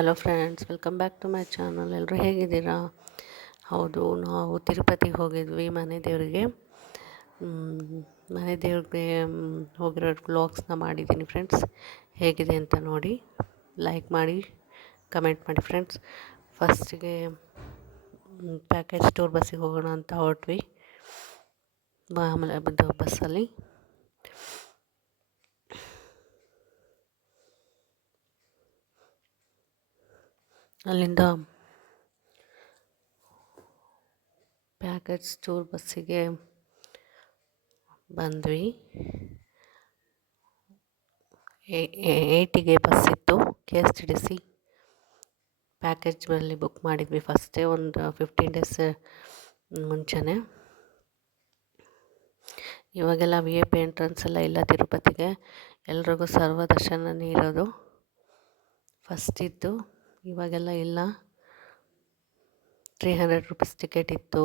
Hello friends, welcome back to my channel. ಎಲ್ಲರೂ ಹೇಗಿದ್ದೀರಾ? ಹೌದು, ನಾವು ತಿರುಪತಿಗೆ ಹೋಗಿದ್ವಿ ಮನೆ ದೇವರಿಗೆ. ಮನೆ ದೇವ್ರಿಗೆ ಹೋಗಿರೋ ವ್ಲಾಗ್ಸ್ನ ಮಾಡಿದ್ದೀನಿ ಫ್ರೆಂಡ್ಸ್. ಹೇಗಿದೆ ಅಂತ ನೋಡಿ, ಲೈಕ್ ಮಾಡಿ, ಕಮೆಂಟ್ ಮಾಡಿ ಫ್ರೆಂಡ್ಸ್. ಫಸ್ಟಿಗೆ ಪ್ಯಾಕೇಜ್ ಟೂರ್ ಬಸ್ಸಿಗೆ ಹೋಗೋಣ ಅಂತ ಹೊರಟ್ವಿ. ಆಮೇಲೆ ಬಸ್ಸಲ್ಲಿ ಅಲ್ಲಿಂದ ಪ್ಯಾಕೇಜ್ ಟೂರ್ ಬಸ್ಸಿಗೆ ಬಂದ್ವಿ. 8ಗೆ ಬಸ್ ಇತ್ತು, KSTDC ಪ್ಯಾಕೇಜಲ್ಲಿ ಬುಕ್ ಮಾಡಿದ್ವಿ. ಫಸ್ಟೇ ಒಂದು 15 ಡೇಸ್ ಮುಂಚೆನೇ. ಇವಾಗೆಲ್ಲ VIP ಎಂಟ್ರೆನ್ಸ್ ಎಲ್ಲ ಇಲ್ಲ ತಿರುಪತಿಗೆ, ಎಲ್ರಿಗೂ ಸರ್ವ ದರ್ಶನನೇ ಇರೋದು. ಫಸ್ಟ್ ಇತ್ತು, ಇವಾಗೆಲ್ಲ ಇಲ್ಲ. 300 ರೂಪೀಸ್ ಟಿಕೆಟ್ ಇತ್ತು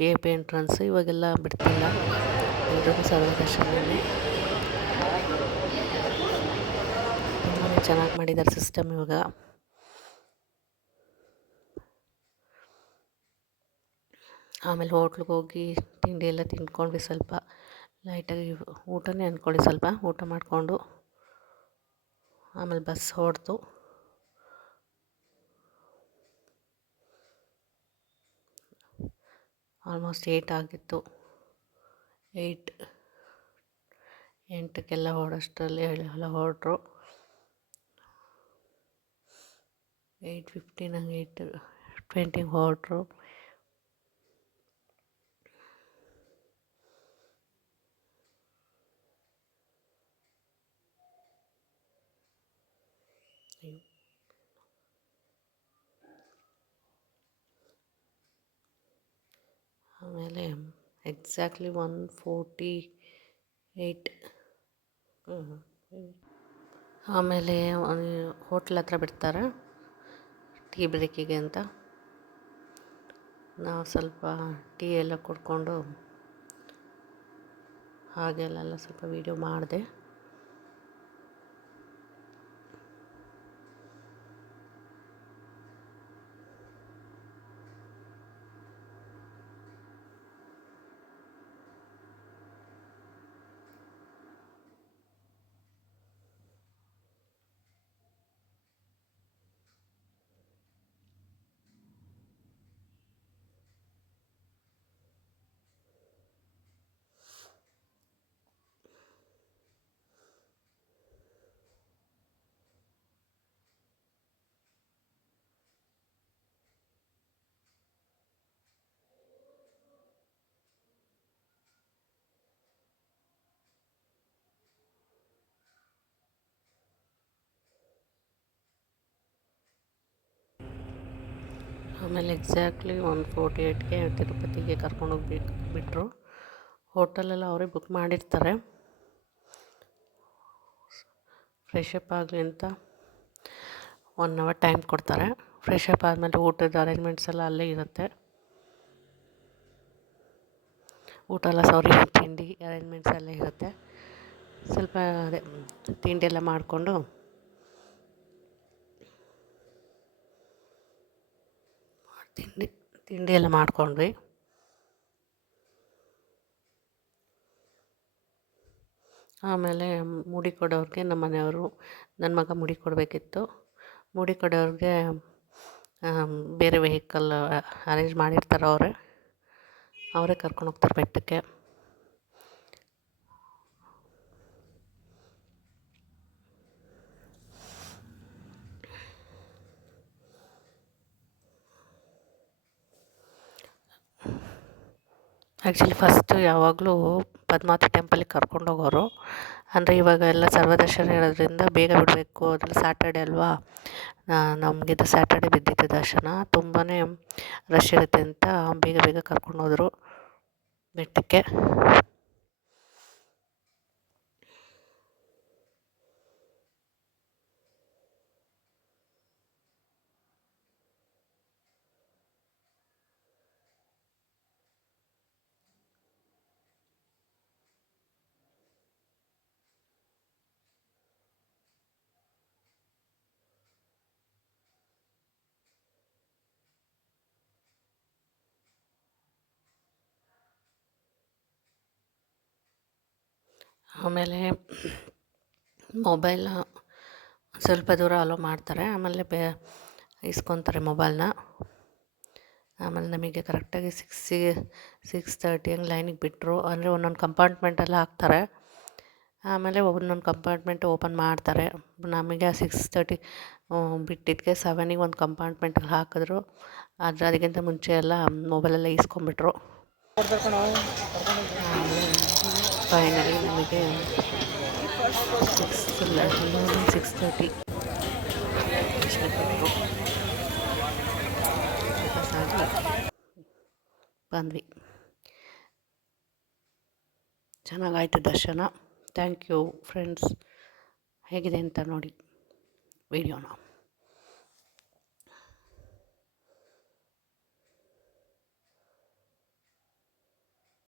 VIP ಎಂಟ್ರೆನ್ಸ್, ಇವಾಗೆಲ್ಲ ಬಿಡ್ತಿಲ್ಲ, ಎಲ್ರಿಗೂ ಸರ್ವ ದರ್ಶನನೇ. ತುಂಬಾ ಚೆನ್ನಾಗಿ ಮಾಡಿದ್ದಾರೆ ಸಿಸ್ಟಮ್ ಇವಾಗ. ಆಮೇಲೆ ಹೋಟ್ಲಿಗೆ ಹೋಗಿ ತಿಂಡಿ ಎಲ್ಲ ತಿಂದ್ಕೊಂಡ್ವಿ. ಸ್ವಲ್ಪ ಲೈಟಾಗಿ ಊಟನೇ ಅಂದ್ಕೊಳ್ಳಿ, ಸ್ವಲ್ಪ ಊಟ ಮಾಡಿಕೊಂಡು ಆಮೇಲೆ ಬಸ್ ಹೊಡ್ತು. ಆಲ್ಮೋಸ್ಟ್ 8 ಆಗಿತ್ತು. 8ಕ್ಕೆಲ್ಲ ಹೊರಡೋಷ್ಟರಲ್ಲಿ ಎಲ್ಲ ಹೊರಟ್ರು. 8:15 ಹಂಗೆ 8:20 ಹೊರಟ್ರು. ಆಮೇಲೆ ಎಕ್ಸಾಕ್ಟ್ಲಿ 1:48 ಆಮೇಲೆ ಹೋಟ್ಲ್ ಹತ್ರ ಬಿಡ್ತಾರೆ ಟೀ ಬ್ರೇಕಿಗೆ ಅಂತ. ನಾವು ಸ್ವಲ್ಪ ಟೀ ಎಲ್ಲ ಕುಡ್ಕೊಂಡು ಹಾಗೆಲ್ಲ ಸ್ವಲ್ಪ ವೀಡಿಯೋ ಮಾಡಿದೆ. ಆಮೇಲೆ ಎಕ್ಸಾಕ್ಟ್ಲಿ 1:48ಗೆ ತಿರುಪತಿಗೆ ಕರ್ಕೊಂಡೋಗಿ ಬಿಟ್ಟರು. ಹೋಟೆಲೆಲ್ಲ ಅವರೇ ಬುಕ್ ಮಾಡಿರ್ತಾರೆ. ಫ್ರೆಶಪ್ ಆಗಲಿ ಅಂತ 1 ಅವರ್ ಟೈಮ್ ಕೊಡ್ತಾರೆ. ಫ್ರೆಶಪ್ ಆದಮೇಲೆ ಊಟದ ಅರೇಂಜ್ಮೆಂಟ್ಸ್ ಎಲ್ಲ ಅಲ್ಲೇ ಇರುತ್ತೆ. ಊಟ ಎಲ್ಲ ತಿಂಡಿ ಅರೇಂಜ್ಮೆಂಟ್ಸ್ ಎಲ್ಲ ಇರುತ್ತೆ. ಸ್ವಲ್ಪ ಅದೇ ತಿಂಡಿ ಎಲ್ಲ ಮಾಡಿಕೊಂಡು ತಿಂಡಿ ಎಲ್ಲ ಮಾಡ್ಕೊಂಡ್ವಿ. ಆಮೇಲೆ ಮುಡಿ ಕೊಡೋರಿಗೆ ನಮ್ಮ ಮನೆಯವರು, ನನ್ನ ಮಗ ಮುಡಿ ಕೊಡಬೇಕಿತ್ತು. ಮುಡಿ ಕೊಡೋರಿಗೆ ಬೇರೆ ವೆಹಿಕಲ್ ಅರೇಂಜ್ ಮಾಡಿರ್ತಾರೆ, ಅವರೇ ಕರ್ಕೊಂಡು ಹೋಗ್ತಾರೆ ಬೆಟ್ಟಕ್ಕೆ. ಆ್ಯಕ್ಚುಲಿ ಫಸ್ಟು ಯಾವಾಗಲೂ ಪದ್ಮಾವತಿ ಟೆಂಪಲಿಗೆ ಕರ್ಕೊಂಡು ಹೋಗೋರು. ಅಂದರೆ ಇವಾಗ ಎಲ್ಲ ಸರ್ವದರ್ಶನ ಇರೋದ್ರಿಂದ ಬೇಗ ಬಿಡಬೇಕು, ಅದ್ರಲ್ಲಿ ಸ್ಯಾಟರ್ಡೆ ಅಲ್ವಾ, ನಮಗಿದು ಸ್ಯಾಟರ್ಡೆ ಬಿದ್ದಿತ್ತು ದರ್ಶನ. ತುಂಬಾ ರಶ್ ಇರುತ್ತೆ ಅಂತ ಬೇಗ ಬೇಗ ಕರ್ಕೊಂಡು ಹೋದರು ಬೆಟ್ಟಕ್ಕೆ. ಆಮೇಲೆ ಮೊಬೈಲ್ನ ಸ್ವಲ್ಪ ದೂರ ಅಲೋ ಮಾಡ್ತಾರೆ, ಆಮೇಲೆ ಇಸ್ಕೊತಾರೆ ಮೊಬೈಲ್ನ. ಆಮೇಲೆ ನಮಗೆ ಕರೆಕ್ಟಾಗಿ 6:30 ಹಂಗೆ ಲೈನಿಗೆ ಬಿಟ್ಟರು. ಅಂದರೆ ಒಂದೊಂದು ಕಂಪಾರ್ಟ್ಮೆಂಟೆಲ್ಲ ಹಾಕ್ತಾರೆ, ಆಮೇಲೆ ಒಂದೊಂದು ಕಂಪಾರ್ಟ್ಮೆಂಟ್ ಓಪನ್ ಮಾಡ್ತಾರೆ. ನಮಗೆ 6:30 ಬಿಟ್ಟಿದ್ದಕ್ಕೆ 7ಗೆ ಒಂದು ಕಂಪಾರ್ಟ್ಮೆಂಟಲ್ಲಿ ಹಾಕಿದ್ರು. ಆದರೆ ಅದಕ್ಕಿಂತ ಮುಂಚೆ ಎಲ್ಲ ಮೊಬೈಲೆಲ್ಲ ಈಸ್ಕೊಂಬಿಟ್ರು. ಫೈನಲಿ ನಮಗೆ 6:30 ಅಷ್ಟೇ ಕೊಟ್ಟರು. ಬಂದ್ವಿ. ಚೆನ್ನಾಗಾಯ್ತು ದರ್ಶನ. Thank you friends. ಹೇಗಿದೆ ಅಂತ ನೋಡಿ ವಿಡಿಯೋನ.